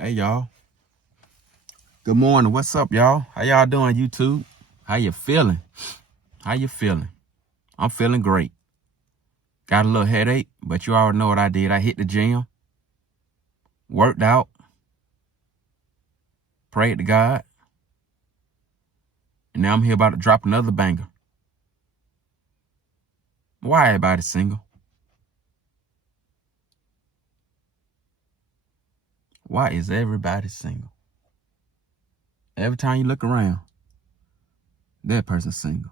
Hey y'all. Good morning. What's up, y'all? How y'all doing, YouTube? How you feeling? How you feeling? I'm feeling great. Got a little headache, but you already know what I did. I hit the gym, worked out, prayed to God, and now I'm here about to drop another banger. Why everybody single? Why is everybody single? Every time you look around, that person's single.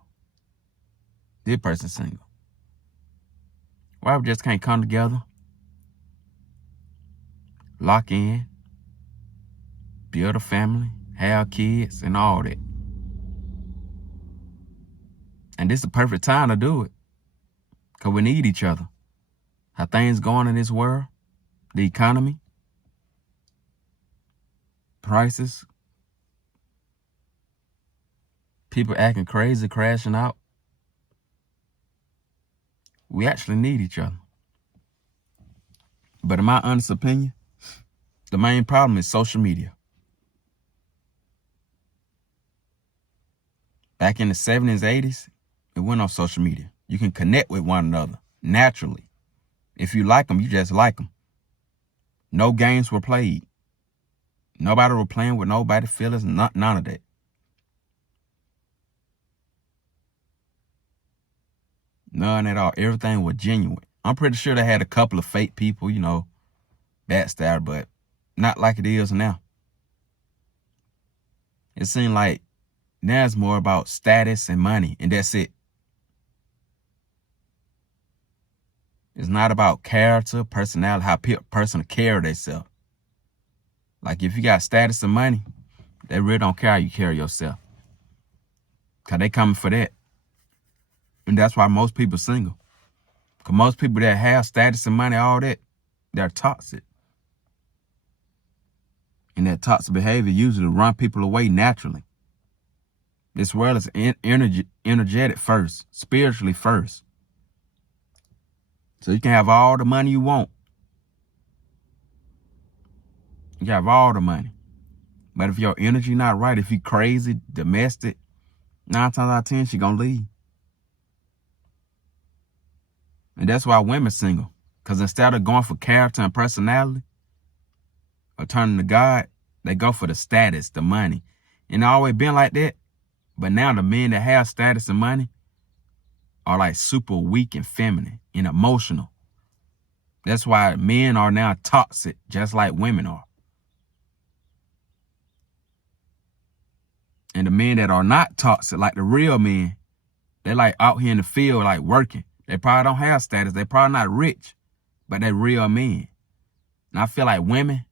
This person's single. Why we just can't come together, lock in, build a family, have kids, and all that? And this is the perfect time to do it, because we need each other. How things going in this world, the economy, prices, people acting crazy, crashing out. We actually need each other. But in my honest opinion, the main problem is social media. Back in the 70s, 80s, it went on social media. You can connect with one another naturally. If you like them, you just like them. No games were played. Nobody was playing with nobody's feelings, none of that. None at all. Everything was genuine. I'm pretty sure they had a couple of fake people, backstab, but not like it is now. It seemed like now it's more about status and money, and that's it. It's not about character, personality, how a person carry themselves. Like if you got status and money, they really don't care how you carry yourself, because they coming for that. And that's why most people single. Because most people that have status and money, all that, they're toxic. And that toxic behavior usually run people away naturally. This world is energetic first, spiritually first. So you can have all the money you want. You can have all the money. But if your energy not right, if you crazy, domestic, 9 times out of 10, she gonna leave. And that's why women single. Because instead of going for character and personality, or turning to God, they go for the status, the money. And it always been like that. But now the men that have status and money are like super weak and feminine and emotional. That's why men are now toxic, just like women are. And the men that are not toxic, like the real men, they're like out here in the field, like working. They probably don't have status. They probably not rich, but they're real men. And I feel like women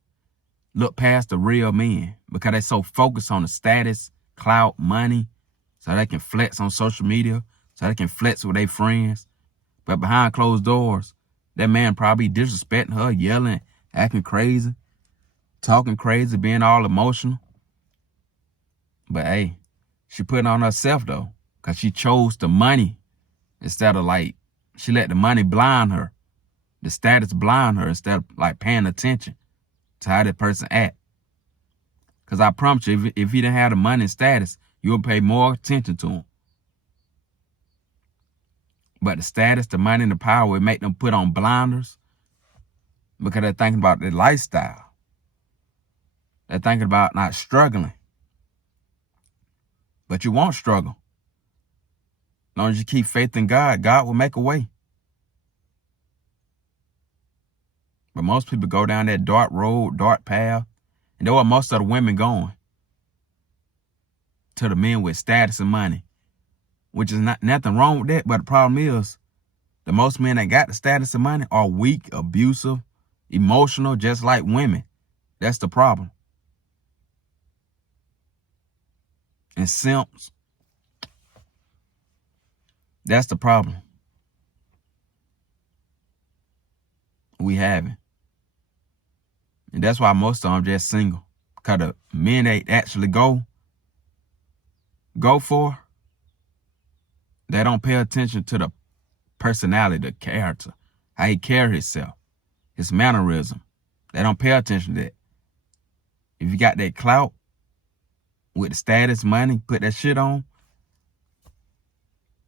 look past the real men because they're so focused on the status, clout, money, so they can flex on social media, so they can flex with their friends. But behind closed doors, that man probably disrespecting her, yelling, acting crazy, talking crazy, being all emotional. But hey, she put it on herself though, because she chose the money instead of she let the money blind her, the status blind her instead of paying attention to how that person act. Because I promise you, if he didn't have the money and status, you would pay more attention to him. But the status, the money, and the power would make them put on blinders because they're thinking about their lifestyle. They're thinking about not struggling. But you won't struggle. As long as you keep faith in God, God will make a way. But most people go down that dark road, dark path, and that's where most of the women going. To the men with status and money, which is nothing wrong with that. But the problem is, the most men that got the status and money are weak, abusive, emotional, just like women. That's the problem. And simps, that's the problem we having. And that's why most of them just single. Because the men they actually go for, they don't pay attention to the personality, the character, how he carry himself, his mannerism. They don't pay attention to that. If you got that clout with the status, money, put that shit on,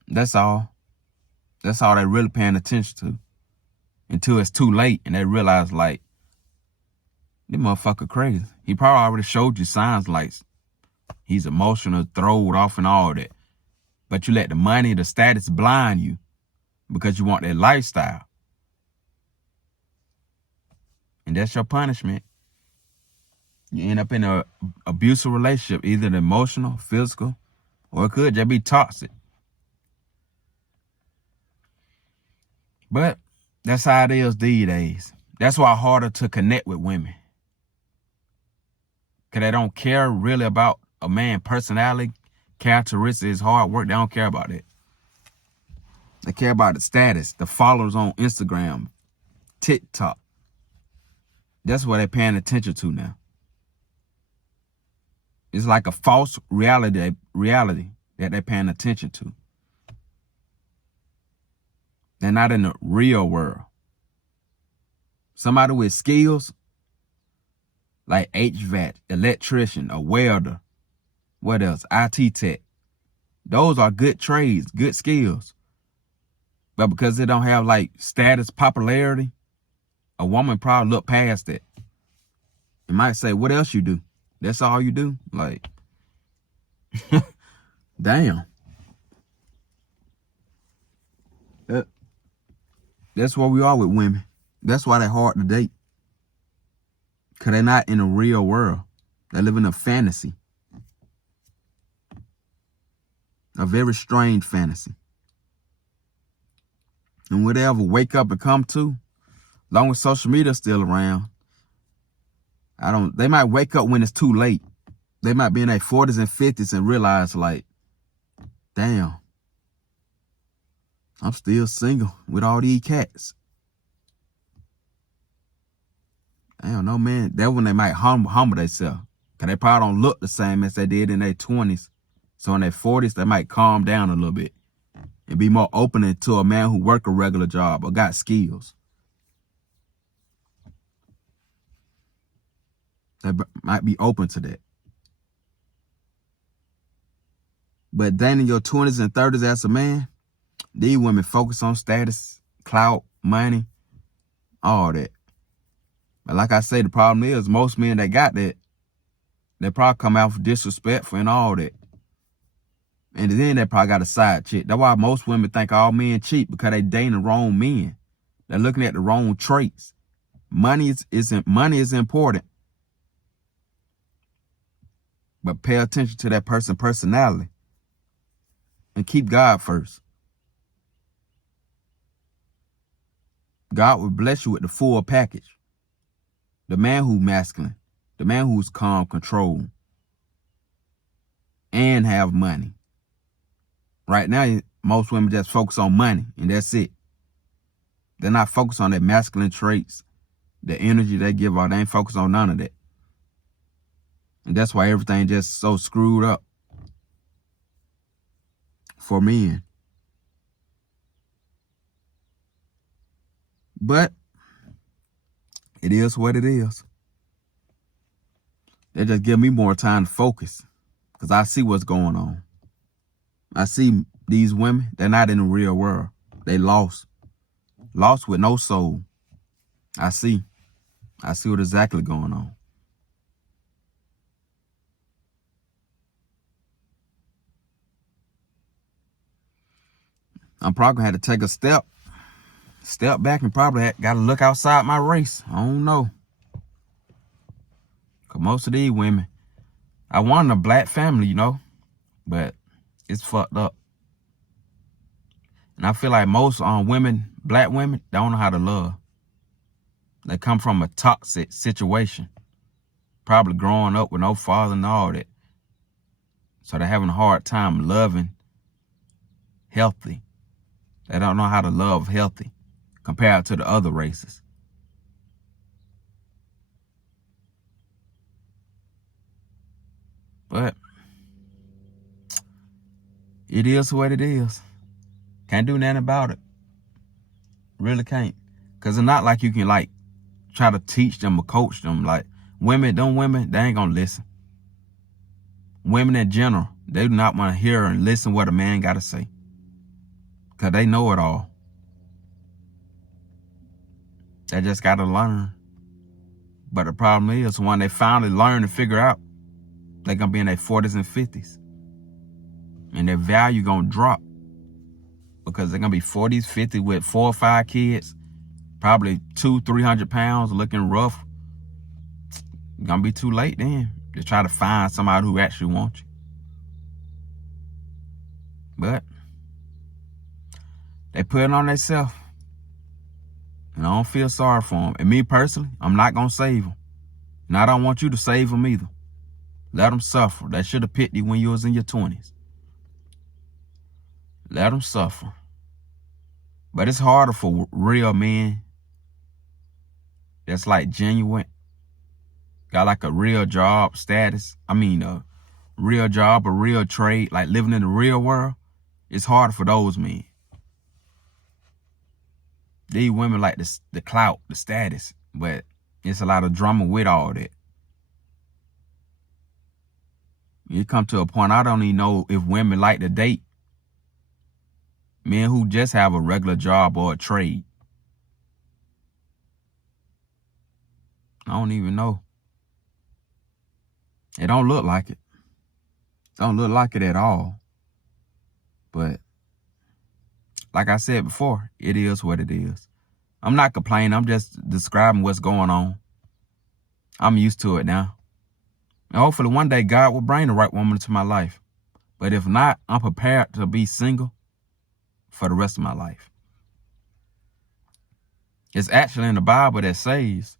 that's all. That's all they really paying attention to. Until it's too late and they realize, like, this motherfucker crazy. He probably already showed you signs like he's emotional, throwed off and all that. But you let the money, the status blind you because you want that lifestyle. And that's your punishment. You end up in an abusive relationship, either emotional, physical, or it could just be toxic. But that's how it is these days. That's why it's harder to connect with women. Because they don't care really about a man's personality, characteristics, his hard work. They don't care about it. They care about the status, the followers on Instagram, TikTok. That's what they're paying attention to now. It's like a false reality that they're paying attention to. They're not in the real world. Somebody with skills like HVAC, electrician, a welder, what else? IT tech. Those are good trades, good skills. But because they don't have like status, popularity, a woman probably look past it. It might say, what else you do? That's all you do? Like, damn. That's where we are with women. That's why they're hard to date. Because they're not in the real world. They live in a fantasy. A very strange fantasy. And whatever wake up and come to, long as social media is still around, they might wake up when it's too late. They might be in their 40s and 50s and realize, like, damn, I'm still single with all these cats. Damn, no, man. That's when they might humble themselves. Because they probably don't look the same as they did in their 20s. So in their 40s, they might calm down a little bit and be more open to a man who work a regular job or got skills. They might be open to that. But then in your 20s and 30s as a man, these women focus on status, clout, money, all that. But like I say, the problem is most men that got that, they probably come out for disrespectful and all that. And then they probably got a side chick. That's why most women think all men cheat, because they dating the wrong men. They're looking at the wrong traits. Money is important. But pay attention to that person's personality. And keep God first. God will bless you with the full package. The man who's masculine. The man who's calm, controlled. And have money. Right now, most women just focus on money, and that's it. They're not focused on their masculine traits, the energy they give out. They ain't focused on none of that. And that's why everything just so screwed up for men. But it is what it is. They just give me more time to focus because I see what's going on. I see these women, they're not in the real world. They lost. Lost with no soul. I see what exactly going on. I'm probably going to have to take a step back and probably got to look outside my race. I don't know. Because most of these women, I wanted a black family, you know, but it's fucked up. And I feel like most women, black women, don't know how to love. They come from a toxic situation. Probably growing up with no father and all that. So they're having a hard time loving healthy. They don't know how to love healthy compared to the other races. But it is what it is. Can't do nothing about it. Really can't. Because it's not like you can like try to teach them or coach them. Like, them women, they ain't gonna listen. Women in general, they do not want to hear and listen what a man got to say. Because they know it all. They just got to learn. But the problem is, when they finally learn and figure out, they're going to be in their 40s and 50s. And their value going to drop. Because they're going to be 40s, 50 with 4 or 5 kids. Probably 200-300 pounds, looking rough. It's going to be too late then to try to find somebody who actually wants you. But they put it on themselves. And I don't feel sorry for them. And me personally, I'm not going to save them. And I don't want you to save them either. Let them suffer. They should have picked you when you was in your 20s. Let them suffer. But it's harder for real men that's like genuine, got like a real job status. I mean, a real job, a real trade, like living in the real world. It's harder for those men. These women like the clout, the status, but it's a lot of drama with all that. You come to a point, I don't even know if women like to date men who just have a regular job or a trade. I don't even know. It don't look like it. Don't look like it at all. But like I said before, it is what it is. I'm not complaining. I'm just describing what's going on. I'm used to it now. And hopefully one day God will bring the right woman into my life. But if not, I'm prepared to be single for the rest of my life. It's actually in the Bible that says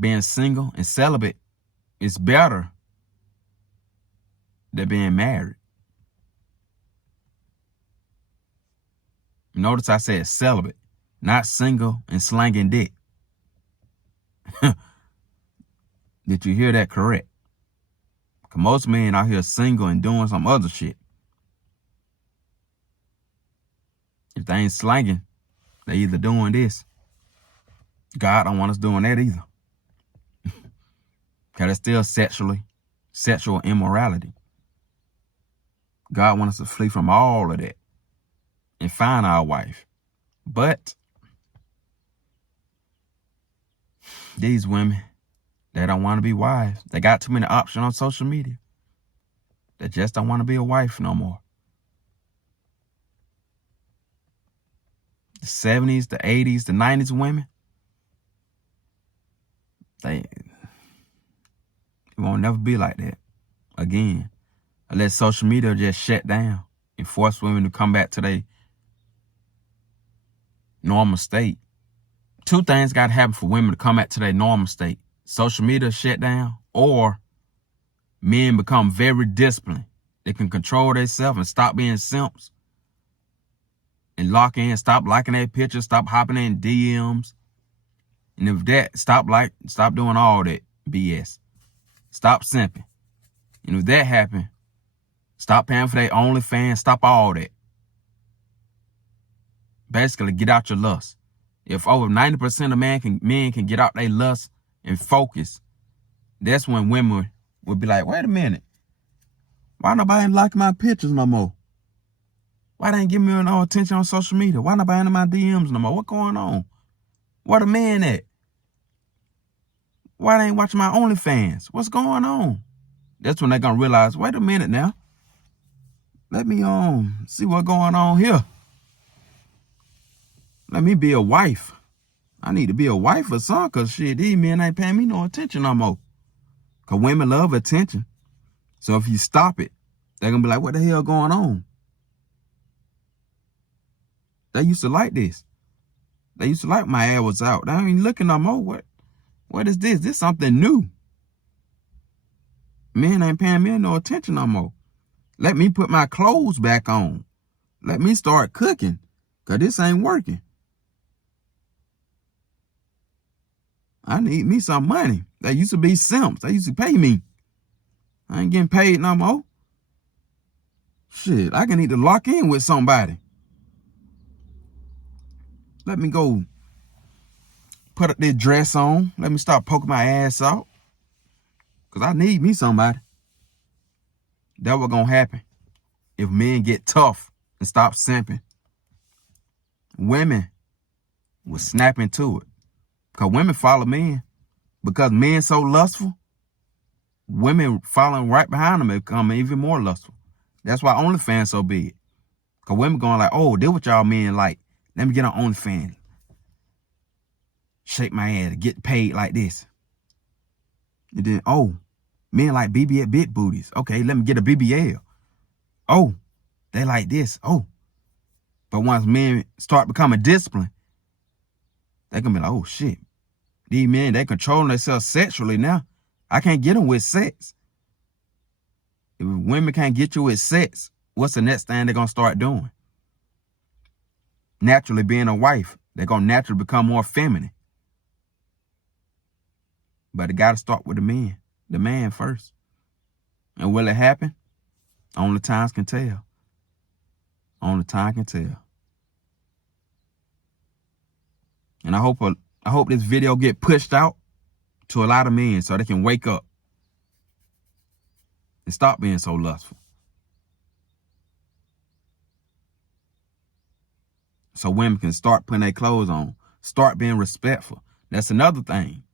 being single and celibate is better than being married. Notice I said celibate, not single and slanging dick. Did you hear that correct? Because most men out here single and doing some other shit. If they ain't slanging, they either doing this. God don't want us doing that either. Because it's still sexual immorality. God wants us to flee from all of that and find our wife. But these women, they don't want to be wives. They got too many options on social media. They just don't want to be a wife no more. The 70s, the 80s, the 90s women, it won't never be like that again. Unless social media just shut down and force women to come back to their normal state. Two things got to happen for women to come back to their normal state. Social media shut down, or men become very disciplined. They can control themselves and stop being simps. And lock in, stop liking their pictures, stop hopping in DMs. And if that, stop doing all that BS. Stop simping. And if that happen, stop paying for their OnlyFans, stop all that. Basically, get out your lust. If over 90% of men can get out their lust and focus, that's when women would be like, wait a minute. Why nobody ain't liking my pictures no more? Why they ain't giving me no attention on social media? Why nobody in my DMs no more? What going on? Where the man at? Why they ain't watching my OnlyFans? What's going on? That's when they're going to realize, wait a minute now. Let me see what's going on here. Let me be a wife. I need to be a wife or something, because shit, these men ain't paying me no attention no more. Because women love attention. So if you stop it, they're going to be like, what the hell going on? They used to like this. They used to like my ass was out. They ain't looking no more. What is this? This is something new. Men ain't paying me no attention no more. Let me put my clothes back on. Let me start cooking, because this ain't working. I need me some money. They used to be simps. They used to pay me. I ain't getting paid no more. Shit, I can need to lock in with somebody. Let me go put this dress on. Let me start poking my ass out. Because I need me somebody. That's what's going to happen if men get tough and stop simping. Women will snap into it. Because women follow men. Because men so lustful, women following right behind them become even more lustful. That's why OnlyFans so big. Because women going like, oh, this what y'all men like. Let me get on OnlyFans. Shake my ass, get paid like this. And then, oh, men like BBL big booties. Okay, let me get a BBL. Oh, they like this. Oh. But once men start becoming disciplined, they gonna be like, oh shit. These men, they controlling themselves sexually now. I can't get them with sex. If women can't get you with sex, what's the next thing they're gonna start doing? Naturally being a wife, they're gonna naturally become more feminine. But it gotta start with the man first. And will it happen? Only time can tell. Only time can tell. And I hope this video get pushed out to a lot of men so they can wake up and stop being so lustful. So women can start putting their clothes on, start being respectful. That's another thing.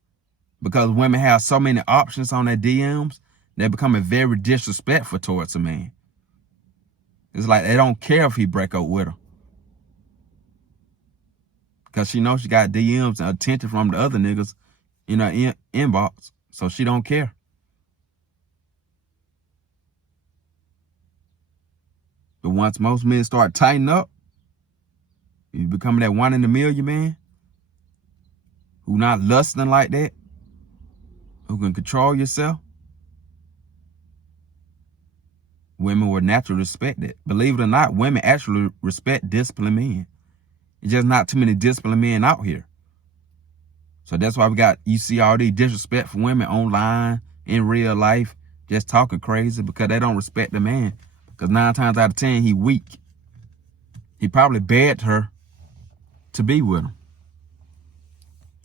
Because women have so many options on their DMs, they're becoming very disrespectful towards a man. It's like they don't care if he break up with her. Because she knows she got DMs and attention from the other niggas in her inbox. So she don't care. But once most men start tightening up, you becoming that one in a million man who not lusting like that, who can control yourself, women will naturally respect that. Believe it or not, women actually respect disciplined men. It's just not too many disciplined men out here. So that's why you see all these disrespectful women online, in real life, just talking crazy because they don't respect the man. Because 9 times out of 10, he weak. He probably begged her to be with him.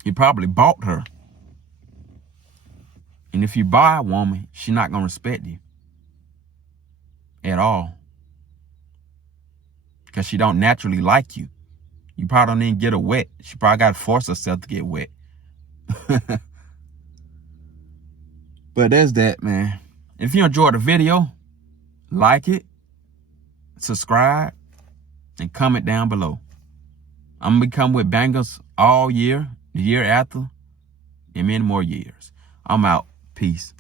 He probably bought her. And if you buy a woman, she's not going to respect you at all. Because she don't naturally like you. You probably don't even get her wet. She probably got to force herself to get wet. But that's that, man. If you enjoyed the video, like it, subscribe, and comment down below. I'm going to be coming with bangers all year, the year after, and many more years. I'm out. Peace.